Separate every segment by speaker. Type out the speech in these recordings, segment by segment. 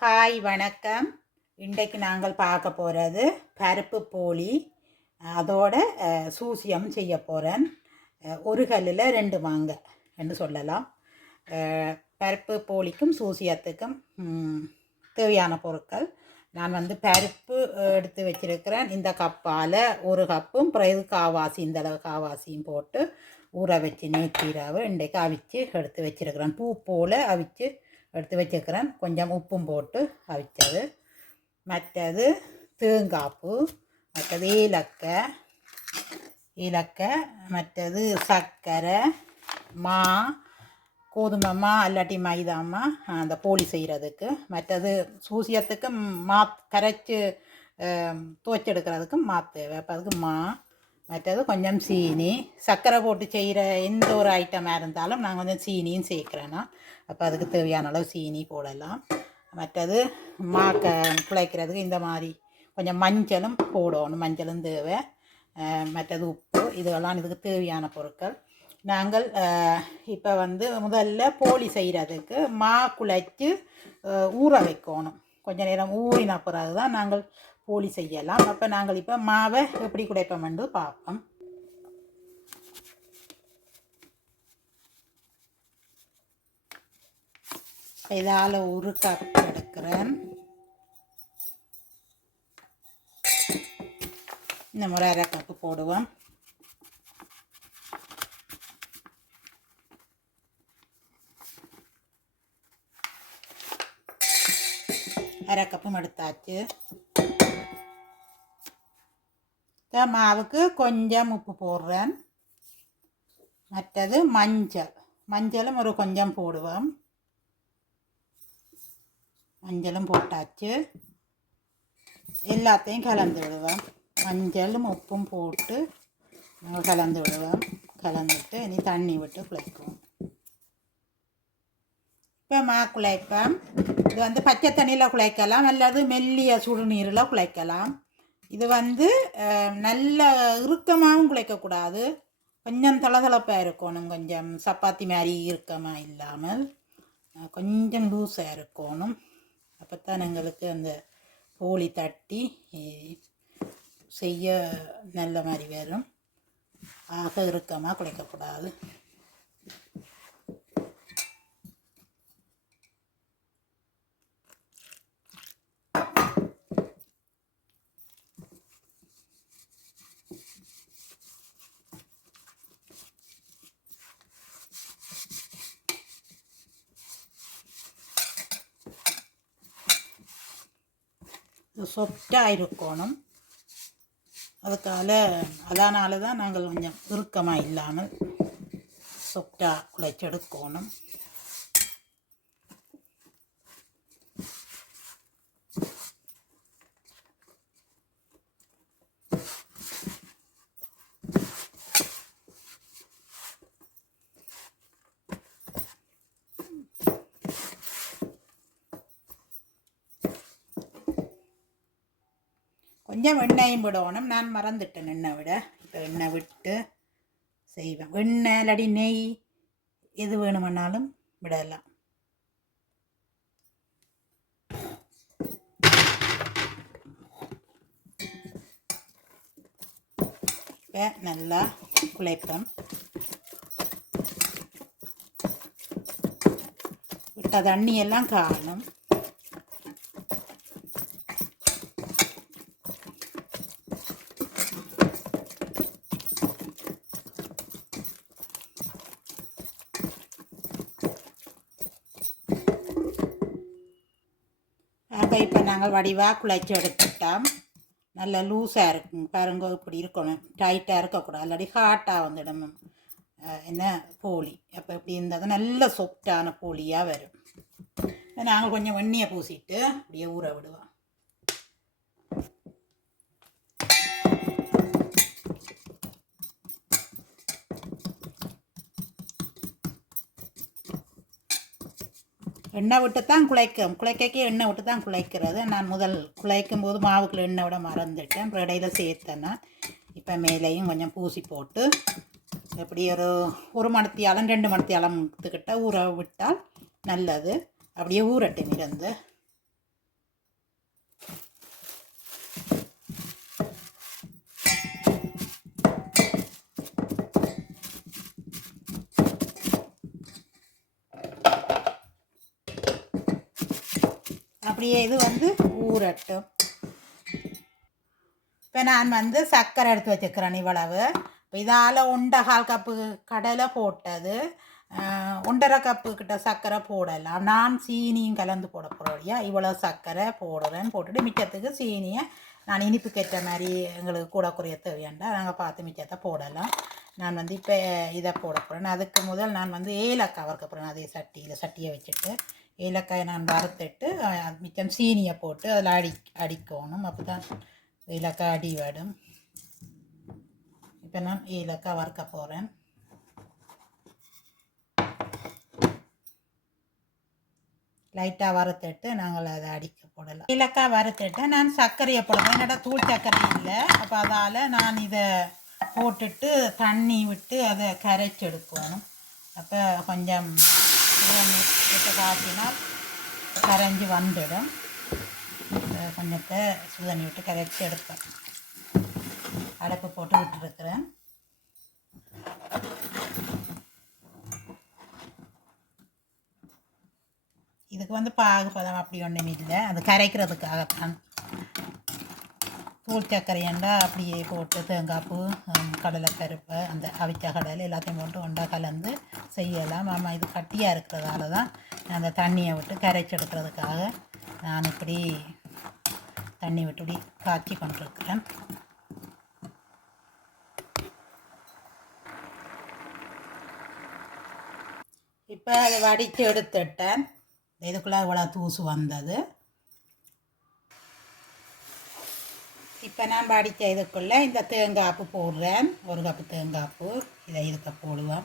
Speaker 1: Hi வணக்கம். இன்றைக்கு நாங்கள் பார்க்க போகிறது பருப்பு போலி அதோட சூசியம் செய்ய போகிறேன் ஒரு கல்லில் ரெண்டு வாங்க என்று சொல்லலாம். பருப்பு போலிக்கும் சூசியத்துக்கும் தேவையான பொருட்கள். நான் வந்து பருப்பு எடுத்து வச்சிருக்கிறேன். இந்த கப்பால் ஒரு கப்பும் பிறகு காவாசி இந்த அளவு காவாசியும் போட்டு ஊற வச்சு நேற்றிரவு இன்றைக்கு அவிச்சு எடுத்து வச்சிருக்கிறேன். பூ போல் அவிச்சு எடுத்து வச்சுக்கிறேன் கொஞ்சம் உப்பும் போட்டு அவிச்சது மற்றது தேங்காய்ப்பு மற்றது ஏலக்காய் ஏலக்காய் மற்றது சர்க்கரை மா கோதுமை மா இல்லாட்டி மைதா அந்த போலி செய்கிறதுக்கு மற்றது சூசியத்துக்கு மா கரைச்சி துவைச்செடுக்கிறதுக்கு மா தேவை அப்போ அதுக்கு மா மற்றது கொஞ்சம் சீனி சர்க்கரை போட்டு செய்கிற எந்த ஒரு ஐட்டமாக இருந்தாலும் நாங்கள் கொஞ்சம் சீனியும் சேர்க்குறேன்னா அப்போ அதுக்கு தேவையான அளவு சீனி போடலாம். மற்றது மாக்க குழைக்கிறதுக்கு இந்த மாதிரி கொஞ்சம் மஞ்சளும் போடணும் மஞ்சளும் தேவை. மற்றது உப்பு இதெல்லாம் இதுக்கு தேவையான பொருட்கள். நாங்கள் இப்போ வந்து முதல்ல போலி செய்கிறதுக்கு மா குழைச்சி ஊற வைக்கணும். கொஞ்ச நேரம் ஊறின பிறகு தான் நாங்கள் போலி செய்யலாம். அப்போ நாங்கள் இப்போ மாவை எப்படி குடைப்போம்னு பார்ப்போம். இதால் ஒரு கப் எடுக்கிறேன். இந்த முறை அரை கப்பு போடுவோம். அரை கப்பும் எடுத்தாச்சு. மாவுக்கு கொஞ்சம் உப்பு போடுறேன். மற்றது மஞ்சள். மஞ்சளும் ஒரு கொஞ்சம் போடுவோம். மஞ்சளும் போட்டாச்சு. எல்லாத்தையும் கலந்து விடுவோம். மஞ்சளும் உப்பும் போட்டு நம்ம கலந்து விடுவோம். கலந்துட்டு இனி தண்ணி விட்டு குழைக்குவோம் இப்போ மா குழைப்பேன் இது வந்து பச்சை தண்ணியில் குழைக்கலாம். அல்லது மெல்லிய சுடுநீரில் குழைக்கலாம். இது வந்து நல்ல இறுக்கமாகவும் குழைக்கக்கூடாது கொஞ்சம் தளதளப்பாக இருக்கணும். கொஞ்சம் சப்பாத்தி மாதிரி இறுக்கமாக இல்லாமல் கொஞ்சம் லூஸாக இருக்கணும். அப்போ தான் எங்களுக்கு அந்த போலி தட்டி செய்ய நல்ல மாதிரி வரும். ஆக இறுக்கமாக குழைக்கக்கூடாது இது சொப்டாக இருக்கணும். அதுக்கால அதனால தான் நாங்கள் கொஞ்சம் இறுக்கமாக இல்லாமல் சொப்டாக குழைச்செடுக்கணும். கொஞ்சம் எண்ணெயும் விடணும். நான் மறந்துட்டேன் எண்ணெய் விட. இப்போ எண்ணெய் விட்டு செய்வேன். எண்ணெய் இல்லாட்டி நெய் எது வேணுமென்னாலும் விடலாம். இப்போ நல்லா குழைப்போம். விட்ட தண்ணி எல்லாம் காணும் அப்போ இப்போ நாங்கள் வடிவாக குழைச்சி எடுத்துட்டோம் நல்ல லூஸாக இருக்கும். பாருங்க இப்படி இருக்கணும். டைட்டாக இருக்கக்கூடாது. இல்லாட்டி ஹாட்டாக வந்துடும் என்ன? போலி. அப்போ இப்படி இருந்தால் நல்ல சொஃப்டான போலியாக வரும். நாங்கள் கொஞ்சம் வெண்ணியை பூசிட்டு அப்படியே ஊற விடுவோம். எண்ணெய் விட்டு தான் குழைக்கும். குழைக்கக்கே எண்ணெய் விட்டு தான் குழைக்கிறது. நான் முதல் குழைக்கும் போது மாவுக்குள்ள எண்ணெய் விட மறந்துட்டேன். அப்புறம் இடையில சேர்த்தேன்னா இப்போ மேலேயும் கொஞ்சம் பூசி போட்டு எப்படி ஒரு ஒரு மணத்தியாலம் ரெண்டு மணத்தியாலம் எடுத்துக்கிட்டால் ஊற விட்டால் நல்லது. அப்படியே ஊரட்டும் இருந்து. அப்படியே இது வந்து ஊறட்டும். இப்போ நான் வந்து சர்க்கரை எடுத்து வச்சுக்கிறேன் இவ்வளவு. இப்போ இதால் ஒன்றரை கால் கப்பு கடலை போட்டது. ஒன்றரை கப்பு கிட்ட சர்க்கரை போடலாம். நான் சீனியும் கலந்து போட போகிறோம் இவ்வளோ சர்க்கரை போடுறேன்னு போட்டுட்டு மிச்சத்துக்கு சீனியை நான் இனிப்புக்கு ஏற்ற மாதிரி எங்களுக்கு கூட குறைய தேவையாண்டா. நாங்கள் பார்த்து மிச்சத்தை போடலாம். நான் வந்து இப்போ இதை போட போகிறேன் அதுக்கு முதல் நான் வந்து ஏலக்காய் வறுக்க போகிறேன் அதே சட்டியில் சட்டியை வச்சுட்டு. ஏலக்காயை நான் வறுத்துட்டு அது மிச்சம் சீனியை போட்டு அதில் அடி அடிக்கணும். அப்போ தான் ஏலக்காய் அடி வடும் இப்போ நான் ஏலக்காய் வறுக்க போகிறேன். லைட்டாக வறுத்துட்டு நாங்கள் அதை அடிக்க போடலாம். ஏலக்காய் வறுத்துட்டு நான் சர்க்கரையை போடுவேன் என்னோட தூள் சர்க்கரை இல்லை. அப்போ அதால் நான் இதை போட்டுட்டு தண்ணி விட்டு அதை கரைச்சி எடுக்கணும். அப்போ கொஞ்சம் விட்டு காய்ச்சினா கரைஞ்சி வந்துடும். கொஞ்சத்தை சுதண்ணி விட்டு கரைச்சி எடுப்பேன். அடைப்பு போட்டு விட்டுருக்குறேன். இதுக்கு வந்து பாகுபதம் அப்படி ஒன்றும் இல்லை அது கரைக்கிறதுக்காகத்தான். தூள் சர்க்கரையண்டா அப்படியே போட்டு தேங்காய்ப்பூ கடலை கடலைப்பருப்பு அந்த அவிச்ச கடலை எல்லாத்தையும் போட்டு ஒன்றா கலந்து செய்யலாம். ஆமாம் இது கட்டியாக இருக்கிறதால தான் அந்த தண்ணியை விட்டு கரைச்சி எடுக்கிறதுக்காக நான் இப்படி தண்ணி விட்டு இப்படி காய்ச்சி கொண்டிருக்கிறேன். இப்போ அதை வடித்து எடுத்துட்டேன். இதுக்குள்ளே இவ்வளோ தூசு வந்தது. இப்போ நான் படித்த இதுக்குள்ளே இந்த தேங்காய்ப்பு போடுறேன். ஒரு கப்பு தேங்காய்ப்பு இதை இதுக்கு போடுவோம்.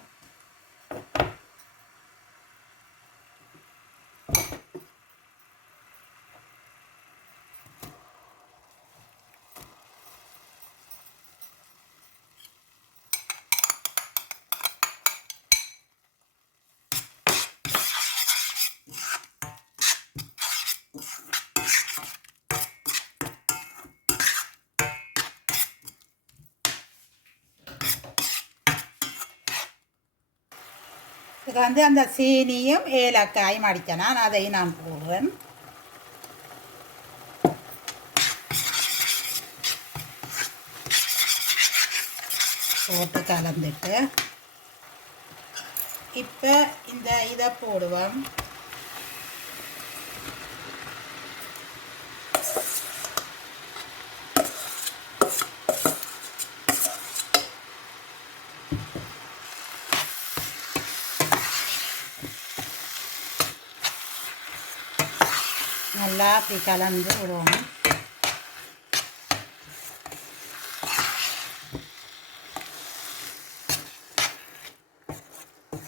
Speaker 1: இதுக்கு வந்து அந்த சீனியும் ஏலக்காயும் அடித்தேன் நான் அதையும் நான் போடுறேன். போட்டு கலந்துட்டு. இப்போ இந்த இதை போடுவோம். நல்லா அப்படி கலந்து விடுவோம்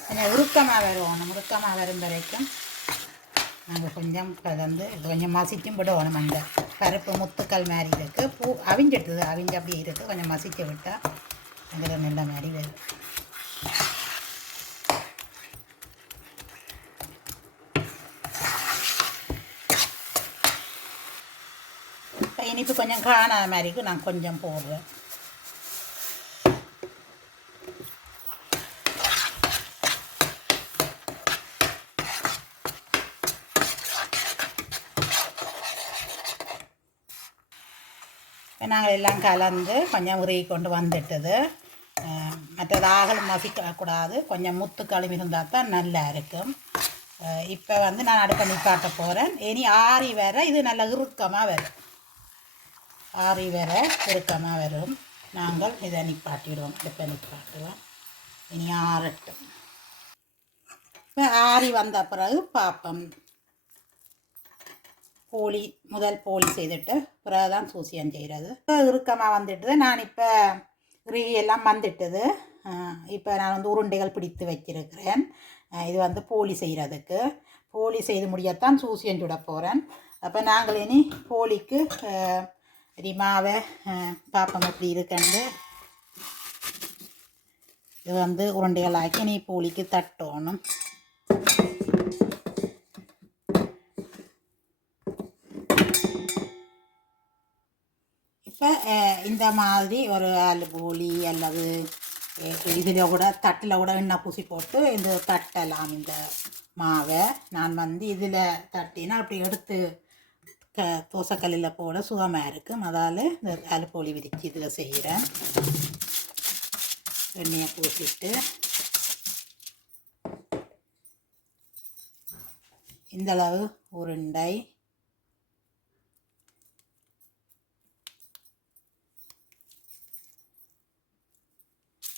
Speaker 1: கொஞ்சம் உருக்கமாக வருவோம் உருக்கமாக வரும் வரைக்கும் நாங்கள் கொஞ்சம் கலந்து கொஞ்சம் மசிச்சும் விடுவோம் அந்த பருப்பு முத்துக்கள் மாதிரி இருக்குது பூ அவிஞ்சிட்டுது அவிஞ்சு அப்படியே இருக்குது கொஞ்சம் மசிச்சு விட்டால் அதில் நல்ல மாதிரி வரும் இனிப்பு கொஞ்சம் காணாத மாதிரிக்கு நான் கொஞ்சம் போடுறேன். இப்போ நாங்கள் எல்லாம் கலந்து கொஞ்சம் உருகி கொண்டு வந்துட்டது. மற்றது ஆகலும் மசிக்கக்கூடாது கொஞ்சம் முத்துக்களும் இருந்தால் தான் நல்லா இருக்கும். இப்போ வந்து நான் அடுப்பை நிப்பாட்ட போகிறேன் இனி ஆறி வர இது நல்லா இறுக்கமாக வரும். ஆறி வர இறுக்கமாக வரும். நாங்கள் இதை நிப்பாட்டிடுவோம். அடுப்பை நிப்பாட்டுவோம். இனி ஆறட்டும். இப்போ ஆறி வந்த பிறகு பார்ப்போம் போலி முதல் போலி செய்துட்டு பிறகு தான் சூசியம் செய்கிறது இப்போ இறுக்கமாக வந்துட்டுது. நான் இப்போ இறுகி எல்லாம் வந்துட்டுது. இப்போ நான் வந்து உருண்டைகள் பிடித்து வச்சிருக்கிறேன். இது வந்து போலி செய்கிறதுக்கு போலி செய்து முடியத்தான் சூசியம் சுட போகிறேன் அப்போ நாங்கள் இனி போலிக்கு மாவை பார்ப்போம் எப்படி இருக்குன்னு இது வந்து உருண்டைகளாக்கி நீ பூலிக்கு தட்டணும். இப்போ இந்த மாதிரி ஒரு ஆலு போலி அல்லது இதில் கூட தட்டில் கூட எண்ணெய் பூசி போட்டு இந்த தட்டலாம் இந்த மாவை. நான் வந்து இதில் தட்டினா அப்படி எடுத்து க தோசைக்கல்லில் போட சுகமாக இருக்கும். அதால் இந்த அலுப்போலி விரித்து இதில் செய்கிறேன் எண்ணெயை பூசிட்டு. இந்தளவு உருண்டை.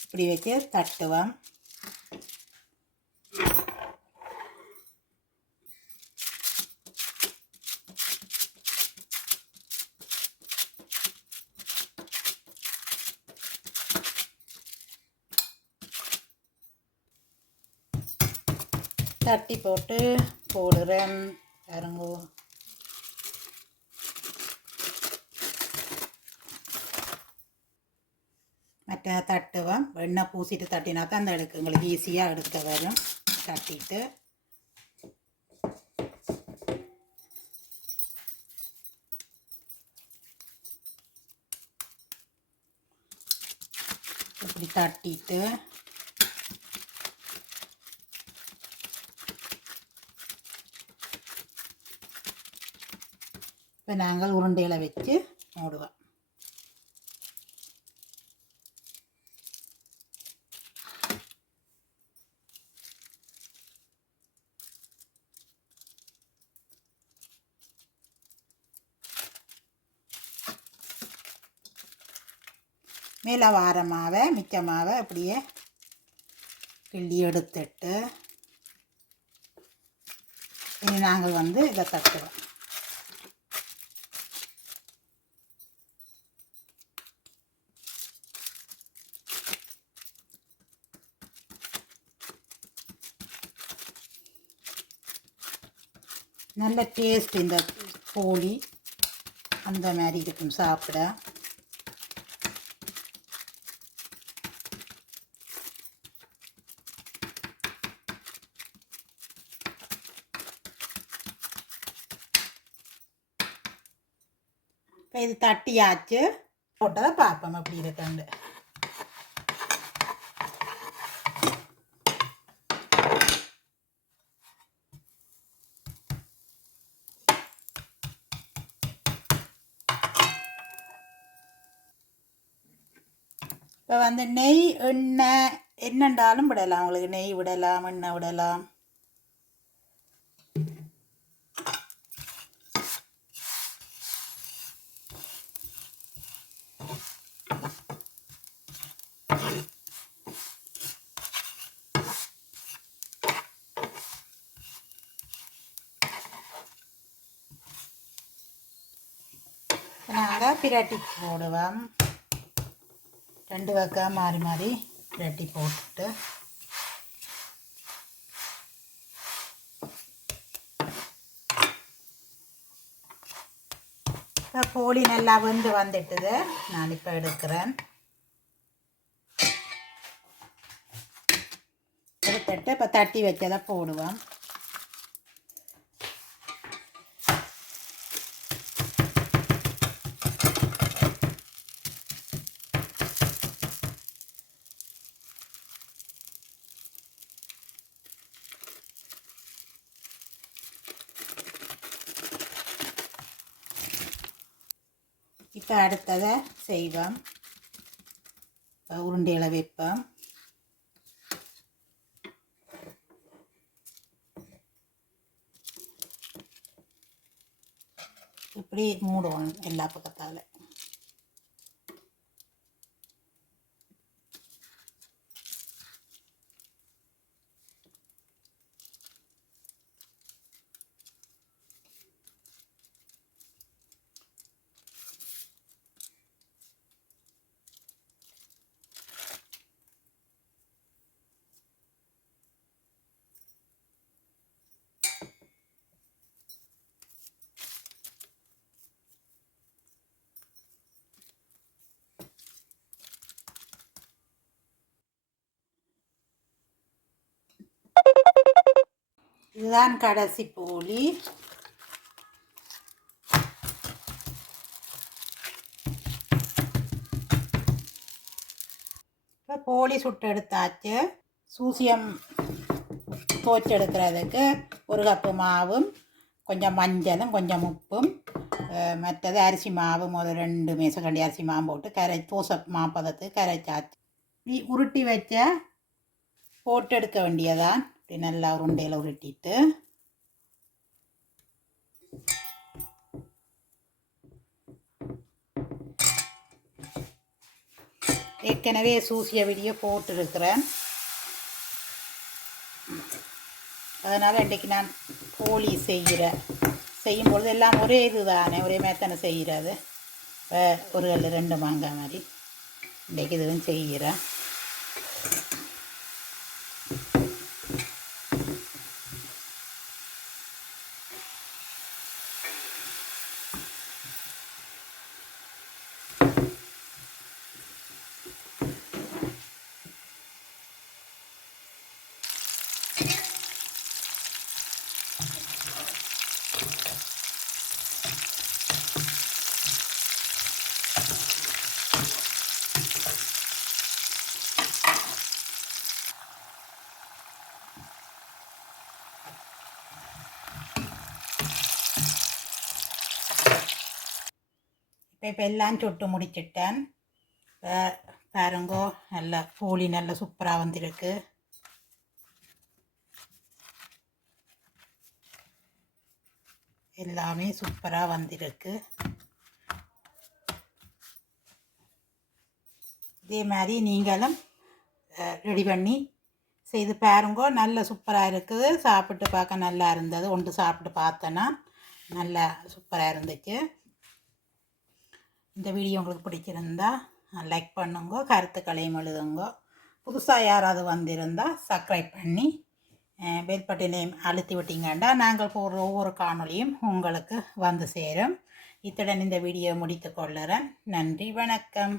Speaker 1: இப்படி வச்சு தட்டுவேன் தட்டி போட்டு போடுறேன். பாருங்கோ. மற்ற தட்டுவேன் எண்ணெய் பூசிட்டு தட்டினா தான் அந்த எடுக்க உங்களுக்கு ஈஸியாக எடுக்க வரும். தட்டிட்டு. இப்படி தட்டிட்டு இப்போ நாங்கள் உருண்டையில் வச்சு மூடுவோம். மேலே வார மாவை மிச்ச மாவை அப்படியே கிள்ளி எடுத்துட்டு இனி நாங்கள் வந்து இதை தட்டுவோம். நல்ல டேஸ்ட் இந்த கோழி அந்த மாதிரி இருக்கும் சாப்பிட. இப்போ இது தட்டியாச்சு போட்டதை பார்ப்போம் அப்படி இருக்கண்டு இப்போ வந்து நெய் எண்ணெய் என்னண்டாலும் விடலாம். உங்களுக்கு நெய் விடலாம் எண்ணெய் விடலாம். நாங்கள் பிரட்டி போடுவோம். ரெண்டு பக்கம் மாறி மாறி பிரட்டி போட்டுட்டு. இப்போ கோழி நல்லா வெந்து வந்துட்டுது. நான் இப்போ எடுக்கிறேன். எடுத்துட்டு இப்போ தட்டி வச்சதை போடுவேன் அதை செய்வோம். உருண்டையில் வைப்போம். இப்படி மூடுவோம் எல்லா பக்கத்தால். இதுதான் கடைசி போலி இப்போ போலி சுட்டு எடுத்தாச்சு. சூசியம் தோச்செடுக்கிறதுக்கு ஒரு கப்பு மாவும் கொஞ்சம் மஞ்சளும் கொஞ்சம் உப்பும் மற்றது அரிசி மாவு முதல் ரெண்டு மேசக்கண்டி அரிசி மாவு போட்டு கரை தோசை மாப்பதத்துக்கு கரைச்சாச்சு. உருட்டி வச்ச போட்டு எடுக்க வேண்டியதான் அப்படி நல்லா உருண்டையில் உருட்டிட்டு. ஏற்கனவே சூசிய வீடியோ போட்டிருக்கிறேன். அதனால் இன்றைக்கு நான் போலி செய்கிறேன். செய்யும் பொழுது எல்லாம் ஒரே இது தானே ஒரே மேத்தனை செய்கிறது. இப்போ ஒரு கல் ரெண்டு மாங்காய் மாதிரி. இன்றைக்கு இதுவும் செய்கிறேன். இப்போ இப்போ எல்லாம் சுட்டு முடிச்சிட்டேன். இப்போ பாருங்கோ நல்லா போலி நல்லா சூப்பராக வந்திருக்கு. எல்லாமே சூப்பராக வந்திருக்கு. இதே மாதிரி நீங்களும் ரெடி பண்ணி செய்து பாருங்கோ. நல்ல சூப்பராக இருக்குது சாப்பிட்டு பார்க்க நல்லா இருந்தது. ஒன்று சாப்பிட்டு பார்த்தேன்னா நல்லா சூப்பராக இருந்துச்சு. இந்த வீடியோ உங்களுக்கு பிடிச்சிருந்தா லைக் பண்ணுங்க கருத்துக்களையும் எழுதுங்க. புதுசாக யாராவது வந்திருந்தால் சப்ஸ்கிரைப் பண்ணி பெல் பட்டினையும் அழுத்தி விட்டீங்கன்னா நாங்கள் போடுற ஒவ்வொரு காணொலியும் உங்களுக்கு வந்து சேரும். இத்துடன் இந்த வீடியோ முடித்து கொள்ளுறேன். நன்றி வணக்கம்.